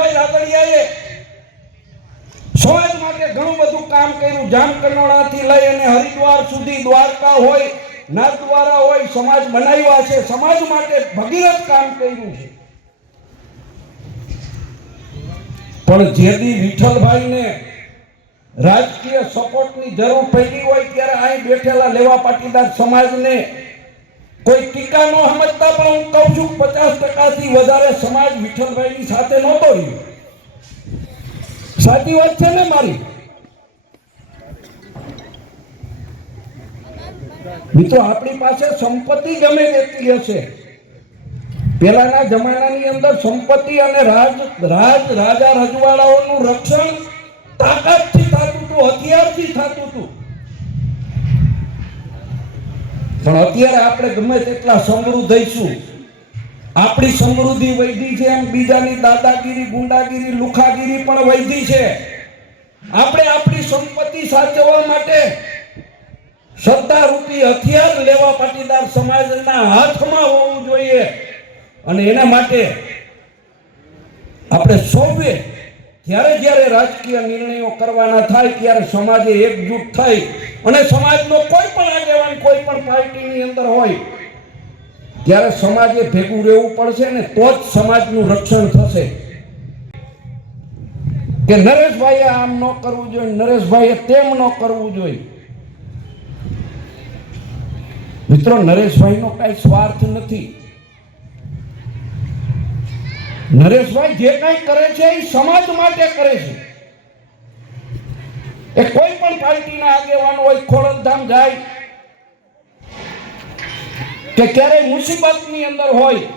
નરેશભાઈ રાદડિયાએ સમાજ માટે ઘણું બધું કામ કર્યું। જામકંડોળાથી લઈ અને હરિદ્વાર સુધી, દ્વારકા હોય, નાથદ્વારા હોય, સમાજ બનાવ્યા છે। સમાજ માટે ભગીરથ કામ કર્યું છે। પણ જેદી વિઠ્ઠલભાઈને રાજકીય સપોર્ટની જરૂર પડી હોય ત્યારે અહીં બેઠેલા લેવા પાટીદાર સમાજને કોઈ ટીકા ન સમજતા, પણ હું કહું છું 50% વધારે સમાજ વિઠ્ઠલભાઈની સાથે નહોતો રહ્યો। સાચી વાત છે ને મારી? મિત્રો, આપણી પાસે સંપત્તિ ગમે તેટલી હશે, પહેલાના જમાનાની અંદર સંપત્તિ અને રાજા રજવાડાઓનું રક્ષણ તાકાતથી થતું હતું, હથિયારથી થતું હતું। પણ અત્યારે આપણે ગમે તેટલા સમૃદ્ધ થઈશું, આપણી સમૃદ્ધિ વૈધી છે એમ બીજાની દાદાગીરી, ગુંડાગીરી, લુખાગીરી પણ વૈધી છે। આપણે આપણી સંપત્તિ સાચવવા માટે સત્તારૂપી હથિયાર લેવા પાટીદાર સમાજના હાથમાં હોવું જોઈએ। અને એના માટે આપણે સૌએ જ્યારે રાજકીય નિર્ણયો કરવાના થાય ત્યારે સમાજે એકજૂટ થઈ અને સમાજનો કોઈ પણ આગેવાન કોઈ પણ પાર્ટીની અંદર હોય ત્યારે સમાજે ભેગું રહેવું પડશે ને તો જ સમાજનું રક્ષણ થશે। કે નરેશભાઈએ આમ ન કરવું જોઈએ, નરેશભાઈએ તેમ ન કરવું જોઈએ। મિત્રો, નરેશભાઈનો કઈ સ્વાર્થ નથી। નરેશભાઈ જે કંઈ કરે છે એ સમાજ માટે કરે છે। એ કોઈ પણ પાર્ટીના આગેવાન હોય, ખોડલધામ જાય કે ક્યારેય મુસીબતની અંદર હોય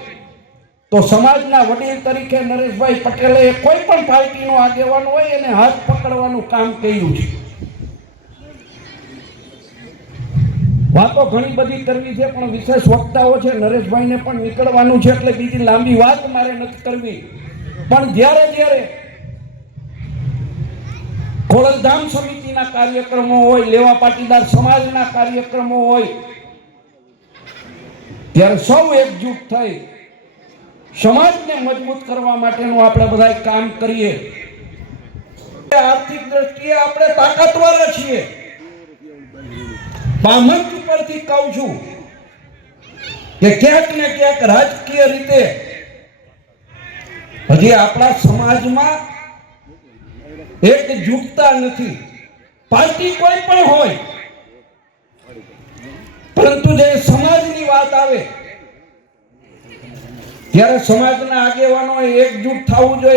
તો સમાજના વડીલ તરીકે નરેશભાઈ પટેલે કોઈ પણ પાર્ટીનો આગેવાન હોય એને હાથ પકડવાનું કામ કર્યું છે। વાતો ઘણી બધી કરવી છે પણ વિશેષ વક્તાઓ છે, નરેશભાઈને પણ નીકળવાનું છે એટલે બીજી લાંબી વાત મારે નથી કરવી। પણ જ્યારે ખોડલધામ સમિતિના કાર્યક્રમો હોય, લેવા પાટીદાર સમાજના કાર્યક્રમો હોય ત્યારે સૌ એકજૂટ થઈ સમાજને મજબૂત કરવા માટેનું આપણે બધા કામ કરીએ। આર્થિક દ્રષ્ટિએ આપણે તાકાતવાર છીએ। મંચ ઉપરથી કહું છું કે ક્યાંક ને ક્યાંક રાજકીય રીતે હજી આપણા સમાજમાં એકજૂટતા નથી। પાર્ટી કોઈ પણ હોય, પરંતુ જે સમાજની વાત આવે ત્યારે સમાજના આગેવાનો એકજૂટ થવું જોઈએ।